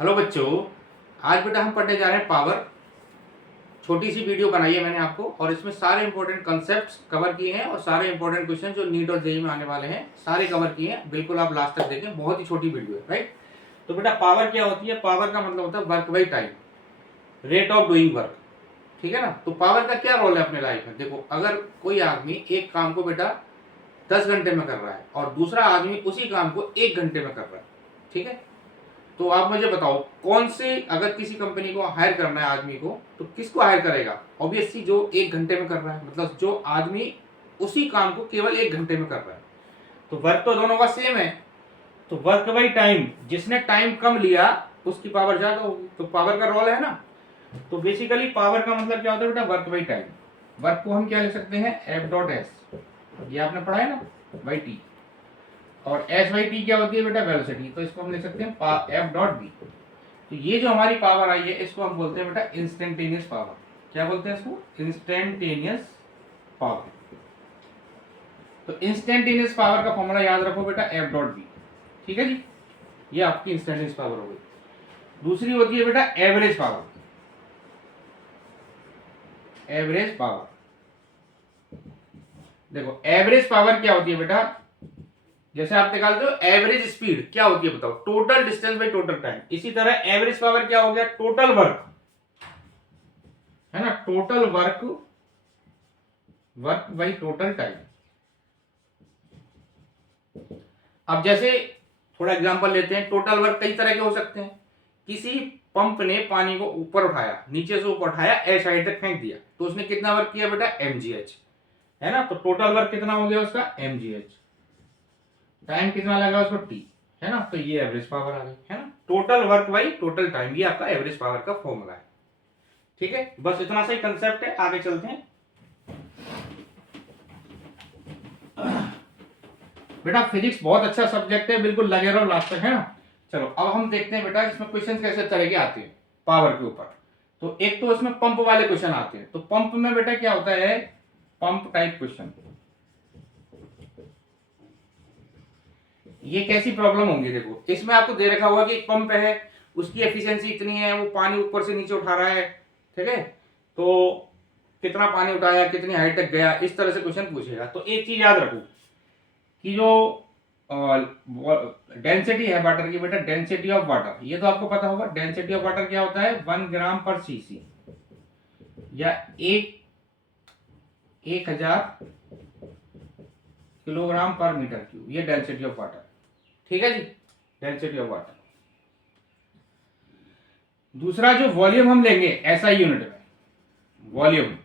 Hello बच्चों, आज बेटा हम पढ़ने जा रहे हैं पावर। छोटी सी वीडियो बनाई है मैंने आपको और इसमें सारे इंपॉर्टेंट कॉन्सेप्ट्स कवर किए हैं और सारे इंपॉर्टेंट क्वेश्चन जो नीट और जेईई में आने वाले हैं सारे कवर किए हैं। बिल्कुल आप लास्ट तक देखें, बहुत ही छोटी वीडियो है, राइट। तो बेटा पावर क्या होती है? पावर का मतलब होता है work by time, rate of doing work, ठीक है ना। तो पावर का क्या रोल है अपने लाइफ में? देखो, अगर कोई आदमी एक काम को बेटा 10 घंटे में कर रहा है और दूसरा आदमी उसी काम को 1 घंटे में कर रहा है, ठीक है, तो आप मुझे बताओ कौन से, अगर किसी कंपनी को हायर करना है आदमी को, तो किसको हायर करेगा? ऑब्वियसली जो 1 घंटे में कर रहा है, मतलब जो आदमी उसी काम को केवल 1 घंटे में कर रहा है। तो वर्क तो दोनों का सेम है, तो वर्क बाई टाइम, जिसने टाइम कम लिया उसकी पावर ज्यादा होगी। तो पावर का रोल है ना। तो बेसिकली पावर का मतलब क्या होता है बेटा? Work by time. वर्क को हम क्या लिख सकते हैं? एफ डॉट एस, ये आपने पढ़ा है ना, बाई टी। और एस बाई टी क्या होती है बेटा? वेलोसिटी। तो इसको हम लिख सकते हैं एफ डॉट बी। तो ये जो हमारी पावर आई है इसको हम बोलते हैं बेटा इंस्टेंटेनियस पावर। क्या बोलते हैं इसको? Instantaneous power. तो इंस्टेंटेनियस पावर का फॉर्मूला याद रखो बेटा, एफ डॉट बी, ठीक है जी। ये आपकी इंस्टेंटेनियस पावर हो गई। दूसरी होती है बेटा एवरेज पावर। एवरेज पावर, देखो एवरेज पावर क्या होती है बेटा? जैसे आप निकालते हो एवरेज स्पीड, क्या होती है बताओ? Total distance by total time. इसी तरह एवरेज पावर क्या हो गया? टोटल वर्क, है ना, total work, work by total time. अब जैसे थोड़ा एग्जांपल लेते हैं। टोटल वर्क कई तरह के हो सकते हैं। किसी पंप ने पानी को ऊपर उठाया, नीचे से ऊपर उठाया, एच हाइट तक फेंक दिया, तो उसने कितना वर्क किया बेटा? mgh, है ना। तो टोटल वर्क कितना हो गया उसका? mgh। टाइम कितना लगा उसको? t, है ना। तो ये एवरेज पावर आ गई, है ना। Total work by total time, ये आपका एवरेज पावर का फॉर्मूला है, ठीक है। बस इतना सही कंसेप्ट है, आगे चलते हैं। बेटा फिजिक्स बहुत अच्छा सब्जेक्ट है, बिल्कुल लगे रहो लास्ट तक, है ना। चलो अब हम देखते हैं बेटा इसमें क्वेश्चन कैसे तरह के आते हैं पावर के ऊपर। तो एक तो इसमें पंप वाले क्वेश्चन आते हैं। तो पंप में बेटा क्या होता है? Pump type question. ये कैसी प्रॉब्लम होंगी? देखो इसमें आपको दे रखा होगा कि एक पंप है, उसकी एफिशिएंसी इतनी है, वो पानी ऊपर से नीचे उठा रहा है, ठीक है। तो कितना पानी उठाया, कितनी हाइट तक गया, इस तरह से क्वेश्चन पूछेगा। तो एक चीज याद रखो कि जो डेंसिटी है वाटर की बेटा, डेंसिटी ऑफ वाटर, ये तो आपको पता होगा। डेंसिटी ऑफ वाटर क्या होता है? 1 ग्राम पर सीसी, या 1000 किलोग्राम पर मीटर क्यूब, ये डेंसिटी ऑफ वाटर, ठीक है जी, डेंसिटी ऑफ वाटर। दूसरा जो वॉल्यूम हम लेंगे एसआई यूनिट में, वॉल्यूम,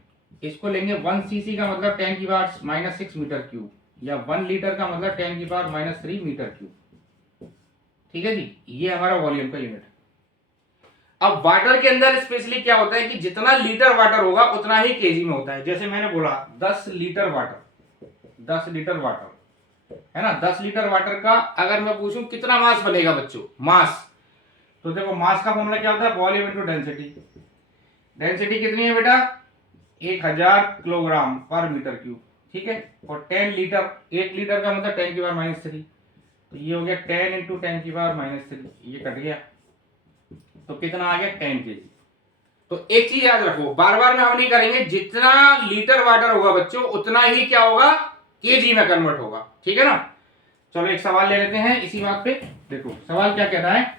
इसको लेंगे 1 सीसी का मतलब 10 की पावर -6 मीटर क्यूब, या 1 लीटर का मतलब 10 की पावर -3 मीटर क्यूब, ठीक है जी। ये हमारा वॉल्यूम का यूनिट है। अब वाटर के अंदर स्पेशली क्या होता है कि जितना लीटर वाटर होगा उतना ही केजी में होता है। जैसे मैंने बोला 10 लीटर वाटर, 10 लीटर वाटर, है ना। 10 लीटर वाटर का अगर मैं पूछूं कितना मास बनेगा बच्चों, मास, तो देखो मास का फॉर्मूला क्या होता है? Volume into density. डेंसिटी कितनी है बेटा? 1000 किलोग्राम पर मीटर क्यूब, ठीक है। और 10 लीटर, 1 लीटर का मतलब 10 की पावर -3, तो ये हो गया 10 इंटू 10 की पावर -3, ये कट गया, तो कितना आ गया? 10 केजी। तो एक चीज याद रखो, बार बार में हम नहीं करेंगे, जितना लीटर वाटर होगा बच्चों उतना ही क्या होगा? केजी में कन्वर्ट होगा, ठीक है ना। चलो एक सवाल ले लेते हैं इसी बात पे। देखो सवाल क्या कह रहा है।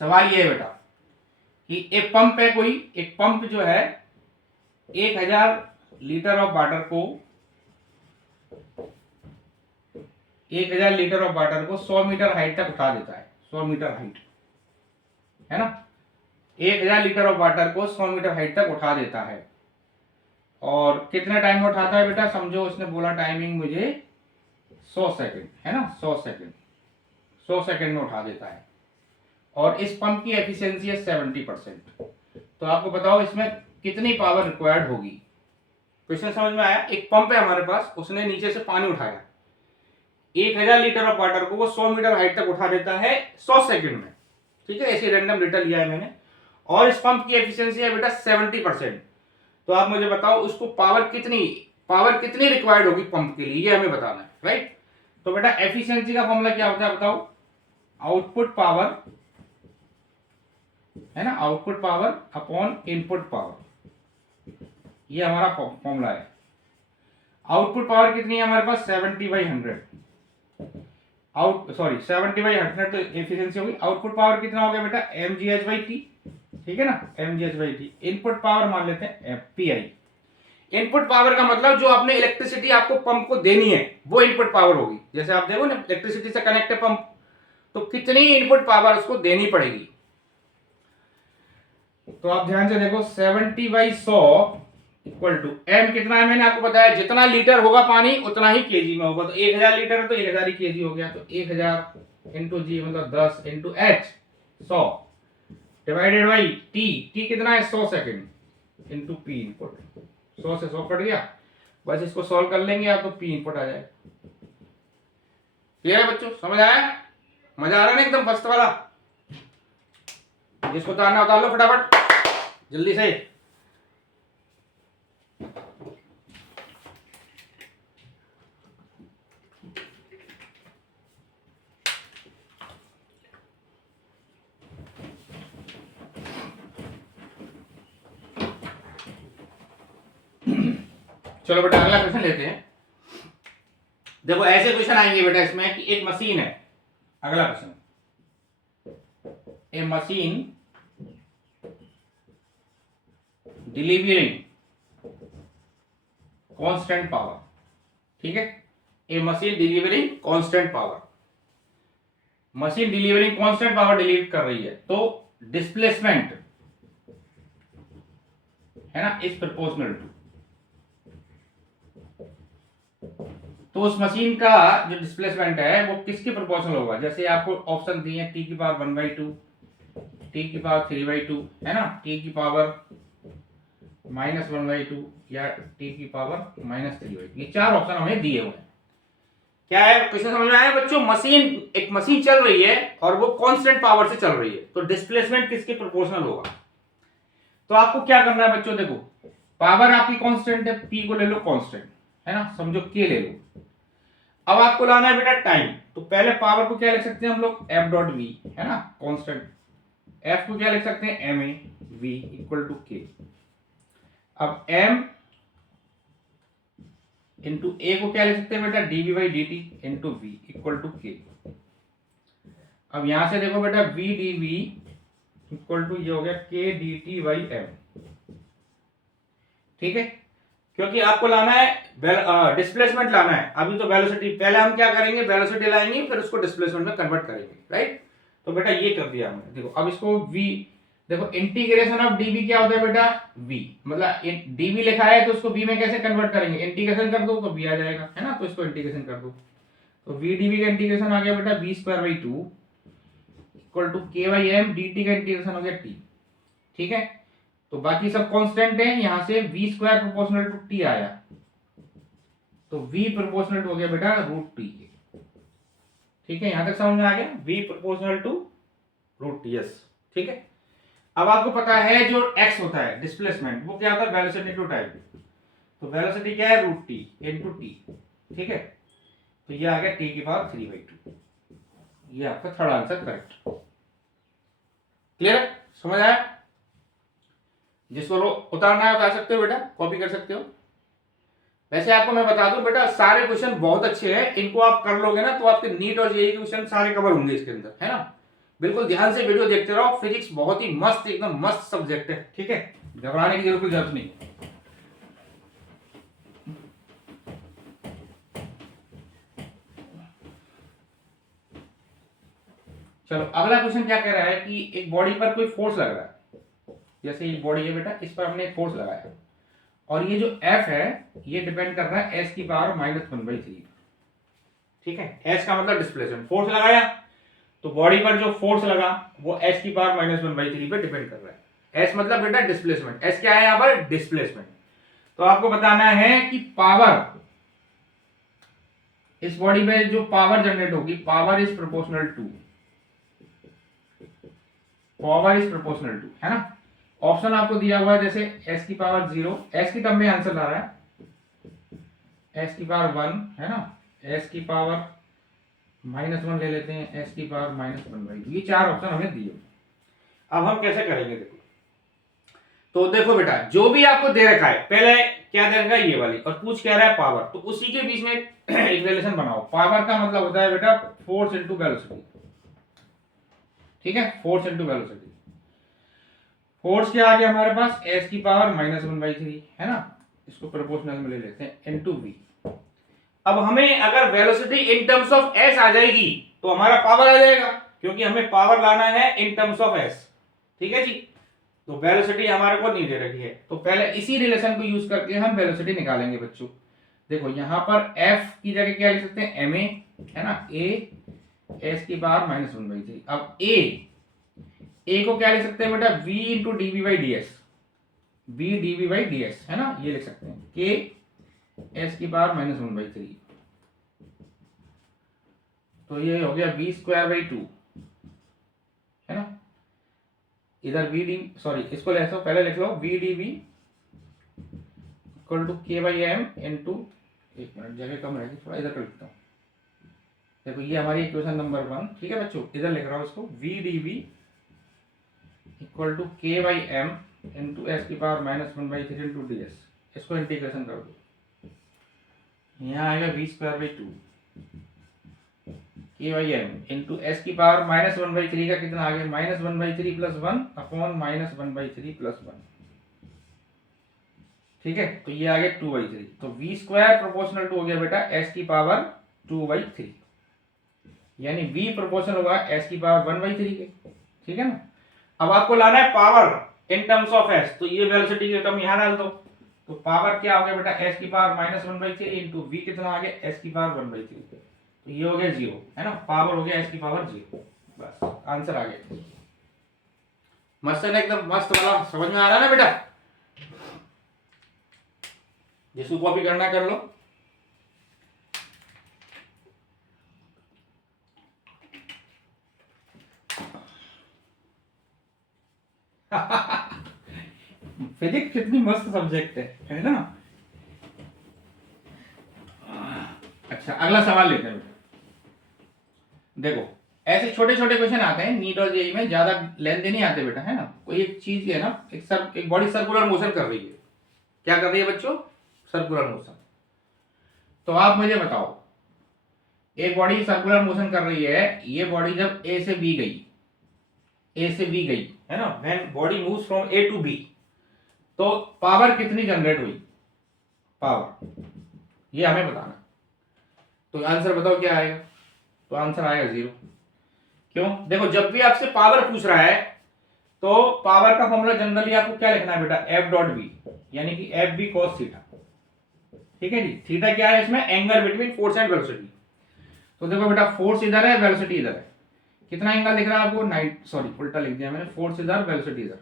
सवाल ये है बेटा कि एक पंप है, कोई एक पंप जो है 1000 लीटर ऑफ वाटर को, 1000 लीटर ऑफ वाटर को 100 मीटर हाइट तक उठा देता है। 100 मीटर हाइट, है ना। 1000 लीटर ऑफ वाटर को 100 मीटर हाइट तक उठा देता है। और कितने टाइम में उठाता है बेटा? समझो उसने बोला टाइमिंग मुझे 100 सेकंड, है ना, 100 सेकंड, 100 सेकंड में उठा देता है। और इस पंप की एफिशिएंसी है 70%। तो आपको बताओ इसमें कितनी पावर रिक्वायर्ड होगी? क्वेश्चन समझ में आया? एक पंप है हमारे पास, उसने नीचे से पानी उठाया, 1000 लीटर ऑफ वाटर को वो 100 मीटर हाइट तक उठा देता है 100 सेकंड में, ठीक है। ऐसे रैंडम डेटा लिया है मैंने। और इस पंप की एफिशिएंसी है बेटा 70%। तो आप मुझे बताओ उसको पावर कितनी रिक्वायर्ड होगी पंप के लिए, ये हमें बताना है, राइट। तो बेटा एफिशिएंसी का फॉर्मूला क्या होता है बताओ, आउटपुट पावर है ना, output power upon input power, ये हमारा फॉर्मूला है। आउटपुट पावर कितनी है हमारे पास 70/100, 70/100 तो एफिशिएंसी होगी। आउटपुट पावर कितना हो गया बेटा mgh/t, ठीक है ना, mgh/t। इनपुट पावर मान लेते हैं PI। इनपुट पावर का मतलब जो आपने इलेक्ट्रिसिटी आपको पंप को देनी है वो इनपुट पावर होगी। जैसे आप देखो ना इलेक्ट्रिसिटी से कनेक्ट है पंप, तो कितनी इनपुट पावर उसको देनी पड़ेगी। तो आप ध्यान से देखो 70/100 इक्वल टू m कितना है मैंने आपको बताया, जितना लीटर होगा पानी उतना ही केजी में होगा। तो 1000 लीटर है तो 1000 ही केजी हो गया। तो 1000 इंटू जी मतलब 10 into H 100 divided by T कितना है 100 सेकेंड इंटू पी इनपुट, 100 से 100 कट गया। बस इसको सॉल्व कर लेंगे आप तो पी इनपुट आ जाएगा। क्लियर है बच्चों, समझ आया, मजा आ रहा है ना एकदम फर्स्ट वाला। जिसको उतारना उतार लो फटाफट जल्दी से। चलो बेटा अगला क्वेश्चन लेते हैं। देखो ऐसे क्वेश्चन आएंगे बेटा इसमें कि एक मशीन है। अगला question, a machine delivering constant power, ठीक है, a machine delivering constant power, machine delivering constant power deliver कर रही है, तो डिस्प्लेसमेंट है ना इज प्रोपोर्शनल टू, तो उस मशीन का जो डिस्प्लेसमेंट है वो किसके प्रोपोर्शनल होगा। जैसे आपको ऑप्शन दिए हैं t की पावर 1/2, t की पावर 3/2 है ना, t की पावर -1/2 या t की पावर -3/2, ये चार ऑप्शन हमें दिए हुए हैं। क्या है क्वेश्चन समझ में आया बच्चों, एक मशीन चल रही है और वो कांस्टेंट पावर से चल रही है, तो डिस्प्लेसमेंट किसके प्रोपोर्शनल होगा। तो आपको क्या करना है बच्चों, देखो पावर आपकी कांस्टेंट है, p को ले लो कांस्टेंट है ना, समझो k ले लो। अब आपको लाना है बेटा टाइम, तो पहले पावर को क्या लिख सकते हैं हम लोग f.v है ना, कांस्टेंट। f को क्या लिख सकते हैं ma v equal to k। अब m इंटू a को क्या लिख सकते हैं बेटा dv/dt into v equal to k। अब यहां से देखो बेटा v dv इक्वल टू ये हो गया k dt/m, ठीक है, क्योंकि आपको लाना है डिस्प्लेसमेंट लाना है। अभी तो वेलोसिटी, पहले हम क्या करेंगे वेलोसिटी लाएंगे फिर उसको डिस्प्लेसमेंट में कन्वर्ट करेंगे, राइट। तो बेटा ये कर दिया हमने। देखो अब इसको v, देखो इंटीग्रेशन ऑफ dv क्या होता है बेटा v, मतलब dv लिखा है तो उसको v में कैसे कन्वर्ट करेंगे, इंटीग्रेशन कर दो तो v आ जाएगा है ना, तो इसको इंटीग्रेशन कर दो। तो v dv का इंटीग्रेशन आ गया बेटा v²/2 equal to k/m, dt का इंटीग्रेशन हो गया t, ठीक है। तो बाकी सब कांस्टेंट है, यहां से v² प्रोपोर्शनल टू t आया, तो v प्रोपोर्शनल टू हो गया बेटा √t, ठीक है, यहां तक समझ में आ गया, v proportional to √t, yes, ठीक है। अब आपको पता है जो x होता है डिस्प्लेसमेंट वो क्या होता है वेलोसिटी टू टाइम, तो वेलोसिटी क्या है √t इंटू t, ठीक है। तो ये आ गया t की पावर 3/2, ये आपका थर्ड आंसर करेक्ट। क्लियर, समझ आया। जिसको उतारना है उतार सकते हो बेटा, कॉपी कर सकते हो। वैसे आपको मैं बता दूं बेटा सारे क्वेश्चन बहुत अच्छे हैं, इनको आप कर लोगे ना तो आपके नीट और जेईई के क्वेश्चन सारे कवर होंगे इसके अंदर, है ना। बिल्कुल ध्यान से वीडियो देखते रहो, फिजिक्स बहुत ही मस्त, एकदम मस्त सब्जेक्ट है, ठीक है, घबराने की बिल्कुल जरूरत नहीं। चलो अगला क्वेश्चन क्या कह रहा है कि एक बॉडी पर कोई फोर्स लग रहा है, जैसे ये बॉडी है बेटा, इस पर हमने एक फोर्स लगाया और ये जो F है ये डिपेंड कर रहा है s की पावर -1/3, ठीक है। s का मतलब डिस्प्लेसमेंट, फोर्स लगाया तो बॉडी पर जो फोर्स लगा वो s की पावर -1/3 पे डिपेंड कर रहा है। s मतलब बेटा डिस्प्लेसमेंट, s क्या है यहाँ पर डिस्प्लेसमेंट। तो आपको बताना है कि पावर, इस बॉडी में जो पावर जनरेट होगी, पावर इज प्रोपोर्शनल टू, है ना। ऑप्शन आपको दिया हुआ है जैसे s की पावर 0, s की टर्म में आंसर ला रहा है, s की पावर 1 है ना, s की पावर -1 ले लेते हैं, एस की पावर -1/2। ये 4 ऑप्शन हमें दिए। अब हम कैसे करेंगे देखो, तो देखो बेटा जो भी आपको दे रखा है, पहले क्या दे रखा है ये वाली, और पूछ क्या रहा है पावर, तो उसी के बीच में एक रिलेशन बनाओ। पावर का मतलब होता है बेटा फोर्स इनटू वेलोसिटी, ठीक है, फोर्स इनटू वेलोसिटी। फोर्स क्या आ गया हमारे पास, एस की पावर -1/3 है ना, इसको प्रोपोर्शनल में ले लेते हैं, इनटू वी। अब हमें अगर velocity in terms of S आ जाएगी तो हमारा पावर आ जाएगा, क्योंकि हमें पावर लाना है इन टर्म्स ऑफ एस, ठीक है जी। तो वेलोसिटी हमारे को नहीं दे रखी है, तो पहले इसी रिलेशन को यूज करके हम वेलोसिटी निकालेंगे बच्चों। देखो यहां पर एफ की जगह क्या लिख सकते हैं, एम ए, है ना, ए एस की पावर -1/3। अब ए को क्या लिख सकते हैं बेटा, v into D B by D S, v D B by D S, है ना, ये लिख सकते हैं, के एस की पावर -1/3। तो ये हो गया v²/2, है ना, इधर वी डी, सॉरी इसको ले लो, पहले लिख लो V D B equal to K by M into, एक मिनट जगह कम रहेगी थोड़ा, इधर कर लिखता हूँ। देखो ये हमारी इक्वेशन नंबर 1, ठीक है बच्चों, इधर लिख रहा हूँ इसको, V D B equal to K by M into S की पावर -1/3 इंटू डी एस। इसको इंटीग्रेशन कर दो, यहाँ आएगा v²/2 K by M into S की पावर -1/3 का कितना आ गया, -1/3 + 1 अपॉन -1/3 + 1, ठीक है, तो ये आ गया 2/3। तो v² प्रोपोर्शनल टू हो गया बेटा s की पावर 2/3, यानी v प्रोपोर्शनल होगा s की पावर 1/3 के, ठीक है ना। अब आपको लाना है power in terms of s, तो ये वेलोसिटी की टर्म यहाँ डाल दो, तो पावर क्या हो गया बेटा, s की पावर -1/3 इंटू वी कितना आ गया, s की पावर 1/3, तो ये हो गया 0, है ना, पावर हो गया s की पावर 0। बस आंसर आ गया। मस्त है ना, एकदम मस्त वाला, समझ में आ रहा है ना बेटा। जिसको कॉपी करना कर लो। फिजिक्स कितनी मस्त सब्जेक्ट है ना। अच्छा अगला सवाल लेते हैं। देखो ऐसे छोटे छोटे क्वेश्चन आते हैं नीट और जेईई में, ज्यादा लेंथी नहीं आते बेटा, है ना। कोई एक चीज है ना, एक बॉडी सर्कुलर मोशन कर रही है, क्या कर रही है बच्चों, सर्कुलर मोशन। तो आप मुझे बताओ, एक बॉडी सर्कुलर मोशन कर रही है, ये बॉडी जब ए से बी गई, है ना, when body moves from A to B, तो पावर कितनी जनरेट हुई, पावर, ये हमें बताना। तो आंसर बताओ क्या आएगा, तो आंसर आएगा 0। क्यों, देखो जब भी आपसे पावर पूछ रहा है तो पावर का फॉर्मूला जनरली आपको क्या लिखना है बेटा, F.V, यानी कि FV cos थीटा, ठीक है जी। थीटा क्या है इसमें, angle between force and velocity. तो देखो बेटा फोर्स इधर है, वेलोसिटी इधर है, कितना एंगल दिख रहा है आपको, सॉरी उल्टा लिख दिया मैंने, फोर्स इधर वेलोसिटी इधर।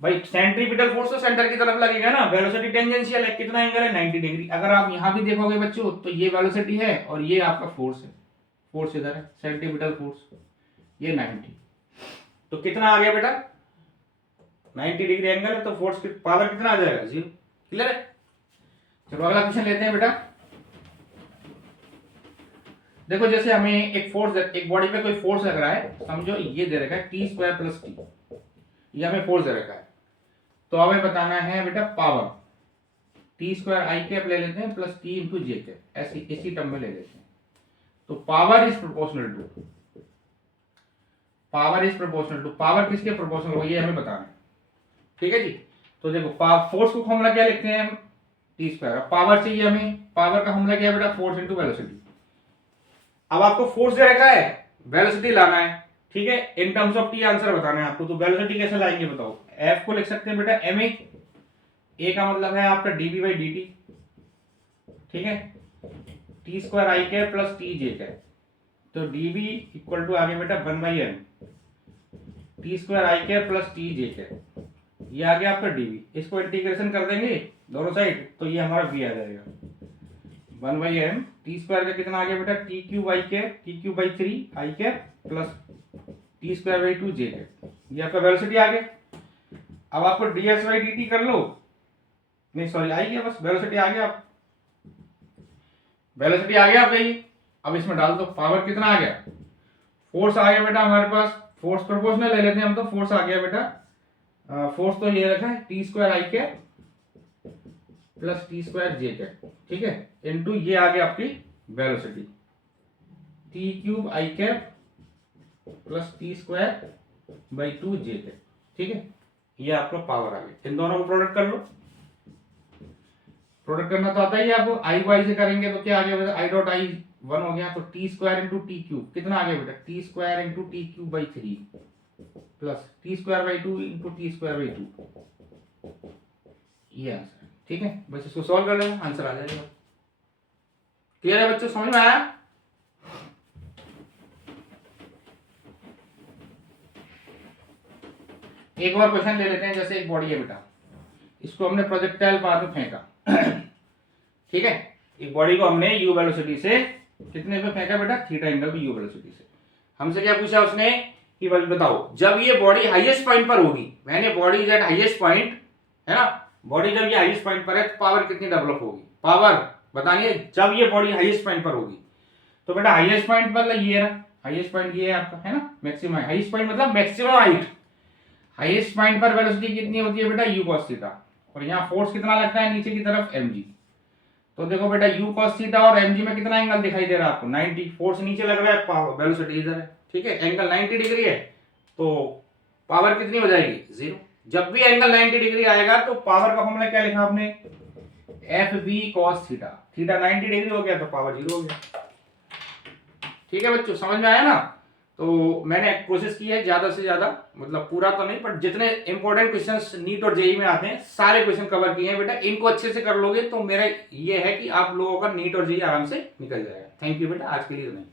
भाई सेंट्रीपिटल फोर्स तो सेंटर की तरफ लगेगा ना, वेलोसिटी टेंजेंशियल है, कितना एंगल है 90 डिग्री। अगर आप यहां भी देखोगे बच्चों तो ये वेलोसिटी है और ये आपका फोर्स है, फोर्स इधर है, सेंट्रीपिटल फोर्स, ये 90, तो कितना आ गया बेटा 90 डिग्री एंगल है, तो फोर्स की पावर कितना आ जाएगा 0। क्लियर है। चलो अगला क्वेश्चन लेते हैं बेटा। देखो जैसे हमें एक फोर्स, एक बॉडी पे कोई फोर्स लग रहा है, समझो ये दे रखा है t² + t, ये हमें फोर्स दे रखा है, तो हमें बताना है बेटा पावर, t² i कैप ले लेते हैं plus t into J cap, ऐसी इसी टर्म में ले लेते हैं। तो power is proportional to, power किसके प्रोपोर्शनल हो, ये हमें बताना है, ठीक है जी। तो देखो फोर्स को फॉर्मूला क्या लिखते हैं हम, t², पावर चाहिए हमें, पावर का फॉर्मूला क्या है बेटा, फोर्स इंटू वेलोसिटी। अब आपको फोर्स दे रखा है, वेलोसिटी लाना है, ठीक है, इन टर्म्स ऑफ टी आंसर बताना है आपको। तो वेलोसिटी कैसे लाएंगे बताओ, एफ को लिख सकते हैं बेटा एम ए का मतलब है आपका डीबी बाई डी टी, ठीक है, t² i cap plus t j cap, तो dv इक्वल टू आगे बेटा 1/m t² i cap plus t j cap, ये आ गया आपका dv। इसको इंटीग्रेशन कर देंगे दोनों साइड, तो ये हमारा v आ जाएगा 1/m t² का कितना आ गया बेटा t³ i cap, t³ 3 i cap plus t²/2 j cap, ये आपका वेलोसिटी आ गया। अब आपको ds/dt कर लो, नहीं सॉरी आ गया, बस वेलोसिटी आ गया, वेलोसिटी आ गया आपका ये, अब इसमें डाल दो, पावर कितना आ गया, फोर्स आ गया बेटा हमारे पास, फोर्स प्रोपोर्शनल ले लेते हैं हम, तो फोर्स आ गया बेटा, फोर्स तो ये रखा है टी स्क्वायर आई कैप प्लस टी स्क्वायर जे कैप, ठीक है, इनटू ये आ गया आपकी velocity T cube I cap plus T square by 2 J cap, ठीक है, ये आपका पावर आ गया। इन दोनों को प्रोडक्ट कर लो, प्रोडक्ट करना तो आता ही है आपको, आई को आई से करेंगे तो क्या आ गया बेटा, आई डॉट आई 1 हो गया, तो T square into T cube कितना आ गया बेटा, T square into T cube by 3 plus T square by 2 into T square by 2, ये आंसर, ठीक है। बस इसको सॉल्व कर लेना, आंसर आ जाएगा। क्लियर है बच्चों, समझ में आया? एक और क्वेश्चन ले लेते हैं, जैसे एक बॉडी है बेटा, इसको हमने प्रोजेक्टाइल पाथ में फेंका ठीक है, एक बॉडी को हमने यू वेलोसिटी से कितने पे फेंका बेटा, थीटा एंगल पे यू वेलोसिटी से। हमसे क्या पूछा उसने कि बस बताओ जब ये बॉडी हाईएस्ट पॉइंट पर होगी, मैंने body is eight highest point, है ना, बॉडी जब ये हाईएस्ट पॉइंट पर है तो पावर कितनी डेवलप होगी, पावर बतानी है जब ये बॉडी हाईएस्ट पॉइंट पर होगी। तो बेटा हाईएस्ट पॉइंट मतलब ये रहा, हाईएस्ट पॉइंट ये है आपका, है ना, मैक्सिमम हाईएस्ट पॉइंट मतलब मैक्सिमम हाइट, हाईएस्ट पॉइंट पर वेलोसिटी कितनी होती है बेटा, यू कॉस थीटा, और यहाँ फोर्स कितना लगता है नीचे की तरफ mg। तो देखो बेटा यू कॉस थीटा और mg में कितना एंगल दिखाई दे रहा है आपको, 90, फोर्स नीचे लग रहा है, वेलोसिटी इधर है, ठीक है, एंगल 90 डिग्री है, तो पावर कितनी हो जाएगी, 0। जब भी एंगल 90 डिग्री आएगा तो पावर का फॉर्मूला क्या लिखा आपने, F B cos theta, theta 90 degree हो गया तो पावर 0 हो गया। ठीक है बच्चों, समझ में आया ना? तो मैंने कोशिश की है ज्यादा से ज्यादा, मतलब पूरा तो नहीं, पर जितने इंपॉर्टेंट क्वेश्चंस नीट और जेई में आते हैं सारे क्वेश्चन कवर किए हैं बेटा। इनको अच्छे से कर लोगे तो मेरा ये है कि आप लोगों का नीट और जेई आराम से निकल जाएगा। थैंक यू बेटा, आज के लिए नहीं।